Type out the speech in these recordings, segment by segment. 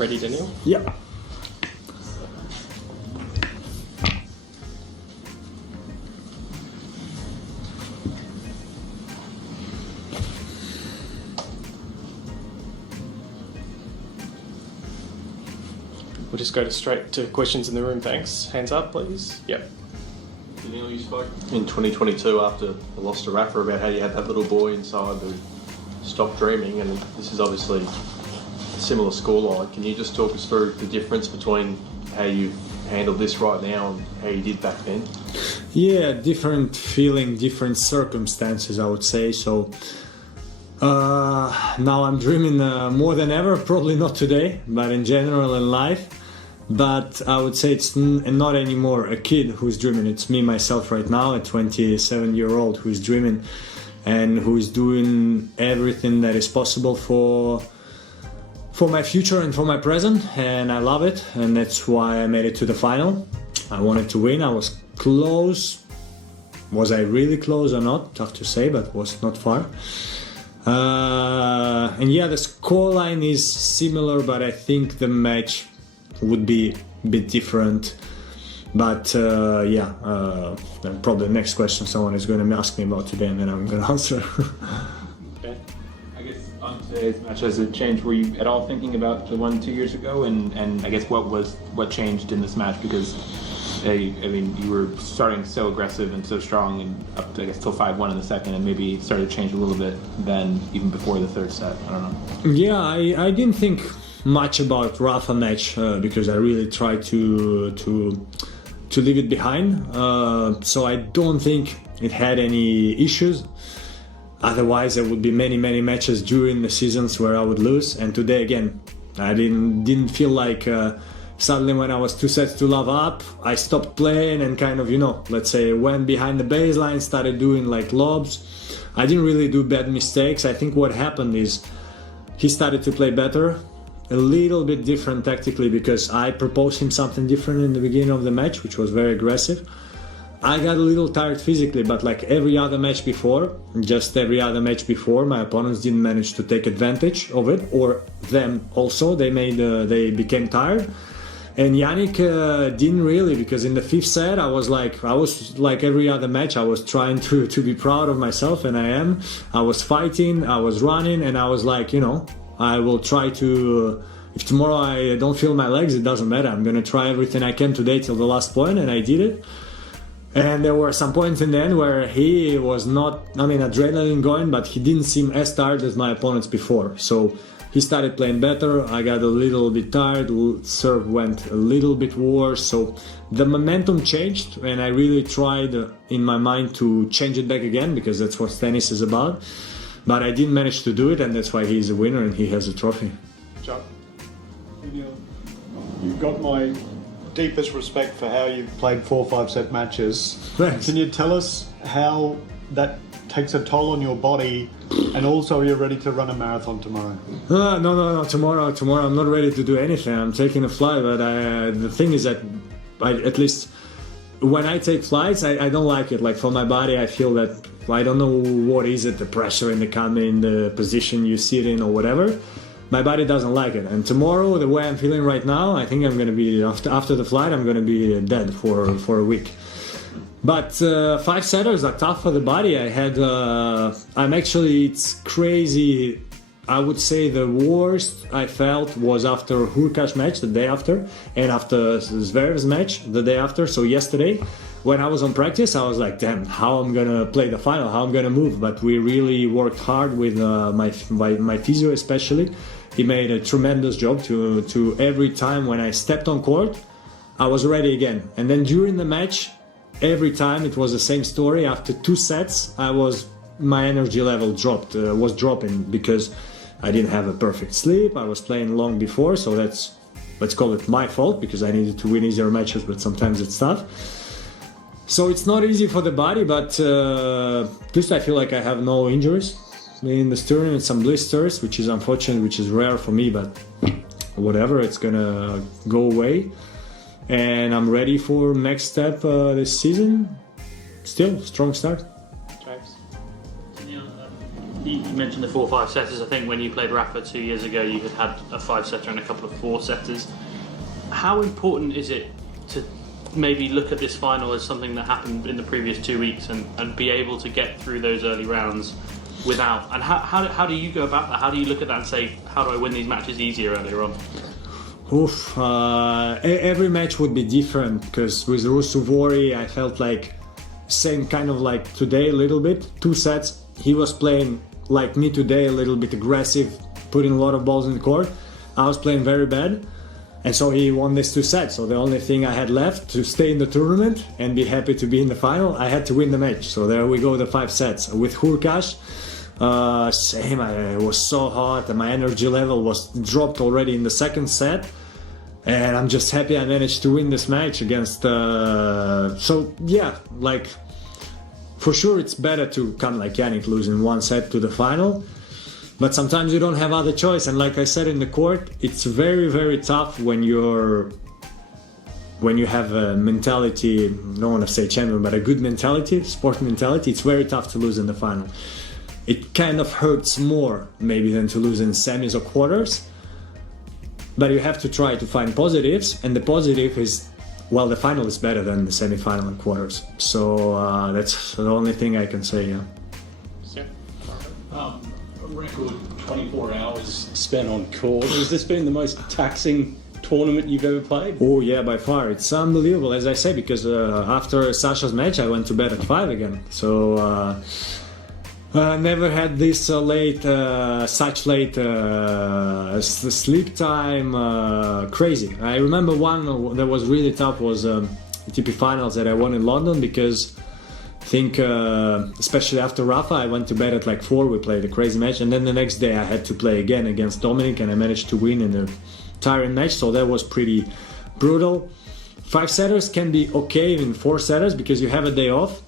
ready to kneel? Yeah. We'll just go straight to questions in the room, thanks. Hands up, please. Yep. Neil, you spoke in 2022 after the loss to Rafa about how you had that little boy inside who stopped dreaming, and this is obviously a similar scoreline. Can you just talk us through the difference between how you've handled this right now and how you did back then? Yeah, different feeling, different circumstances, I would say. So now I'm dreaming more than ever, probably not today, but in general in life. But I would say it's not anymore a kid who's dreaming. It's me, myself right now, a 27-year-old who's dreaming and who's doing everything that is possible for my future and for my present. And I love it. And that's why I made it to the final. I wanted to win. I was close. Was I really close or not? Tough to say, but was not far. And yeah, the scoreline is similar, but I think the match would be a bit different. But probably the next question someone is going to ask me about today, and then I'm going to answer. Okay. I guess on today's match, has it changed? Were you at all thinking about the one 2 years ago? And I guess what changed in this match? Because I mean, you were starting so aggressive and so strong, and up to, I guess, till 5-1 in the second, and maybe it started to change a little bit then, even before the third set. I don't know. Yeah, I didn't think much about Rafa match because I really tried to leave it behind. So I don't think it had any issues. Otherwise, there would be many matches during the seasons where I would lose. And today, again, I didn't feel like. Suddenly when I was 2 sets to love up, I stopped playing and kind of, let's say, went behind the baseline, started doing like lobs. I didn't really do bad mistakes. I think what happened is he started to play better, a little bit different tactically, because I proposed him something different in the beginning of the match, which was very aggressive. I got a little tired physically, but like every other match before, my opponents didn't manage to take advantage of it, or them also. They became tired. And Yannick didn't really, because in the 5th set I was like every other match, I was trying to be proud of myself, and I am. I was fighting, I was running, and I was like, I will try to, if tomorrow I don't feel my legs, it doesn't matter. I'm gonna try everything I can today till the last point, and I did it. And there were some points in the end where he was not, adrenaline going, but he didn't seem as tired as my opponents before. So he started playing better, I got a little bit tired, serve went a little bit worse, so the momentum changed, and I really tried in my mind to change it back again, because that's what tennis is about. But I didn't manage to do it, and that's why he's a winner and he has a trophy. John? You've got my deepest respect for how you've played 4 5-set matches. Thanks. Can you tell us how that takes a toll on your body, and also you're ready to run a marathon tomorrow? No, tomorrow I'm not ready to do anything. I'm taking a flight, but the thing is that at least when I take flights, I don't like it. Like for my body, I feel that, I don't know what is it, the pressure in the camera, in the position you sit in or whatever. My body doesn't like it. And tomorrow, the way I'm feeling right now, I think I'm going to be, after the flight, I'm going to be dead for a week. But 5-setters are tough for the body. It's crazy. I would say the worst I felt was after Hurkacz match the day after, and after Zverev's match the day after. So yesterday, when I was on practice, I was like, damn, how I'm gonna play the final, how I'm gonna move. But we really worked hard with my physio especially. He made a tremendous job to every time when I stepped on court, I was ready again. And then during the match, every time it was the same story. After 2 sets, my energy level was dropping because I didn't have a perfect sleep. I was playing long before, so that's, let's call it my fault, because I needed to win easier matches, but sometimes it's tough. So it's not easy for the body, but at least I feel like I have no injuries in the sternum and some blisters, which is unfortunate, which is rare for me, but whatever, it's gonna go away. And I'm ready for next step this season. Still, strong start. James? You mentioned the 4-5 setters. I think when you played Rafa 2 years ago, you had a 5-setter and a couple of 4-setters. How important is it to maybe look at this final as something that happened in the previous 2 weeks and be able to get through those early rounds without? And how do you go about that? How do you look at that and say, how do I win these matches easier earlier on? Oof, every match would be different, because with Rusuvori I felt like same kind of like today a little bit, 2 sets. He was playing like me today, a little bit aggressive, putting a lot of balls in the court. I was playing very bad, and so he won these 2 sets. So the only thing I had left to stay in the tournament and be happy to be in the final, I had to win the match. So there we go, the 5 sets. With Hurkacz, same, I was so hot and my energy level was dropped already in the 2nd set. And I'm just happy I managed to win this match against... So yeah, like, for sure it's better to come like Yannick, losing 1 set to the final. But sometimes you don't have other choice. And like I said in the court, it's very, very tough when you have a mentality, I don't want to say champion, but a good mentality, sport mentality. It's very tough to lose in the final. It kind of hurts more maybe than to lose in semis or quarters. But you have to try to find positives, and the positive is, well, the final is better than the semi-final and quarters. So that's the only thing I can say, yeah. A record 24 hours spent on court. Has this been the most taxing tournament you've ever played? Oh yeah, by far. It's unbelievable, as I say, because after Sasha's match I went to bed at 5 again. So I never had this such late sleep time, crazy. I remember one that was really tough was ATP finals that I won in London, because I think, especially after Rafa, I went to bed at like 4, we played a crazy match, and then the next day I had to play again against Dominic, and I managed to win in a tiring match, so that was pretty brutal. 5-setters can be okay in 4-setters because you have a day off.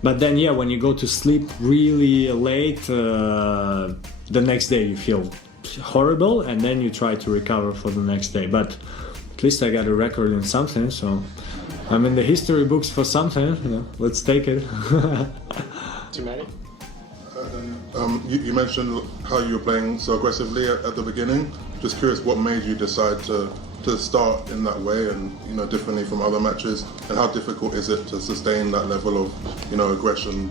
But then, yeah, when you go to sleep really late, the next day you feel horrible, and then you try to recover for the next day. But at least I got a record in something, so I'm in the history books for something. You know, let's take it. To Manny? You mentioned how you were playing so aggressively at the beginning. Just curious, what made you decide to start in that way, and differently from other matches, and how difficult is it to sustain that level of aggression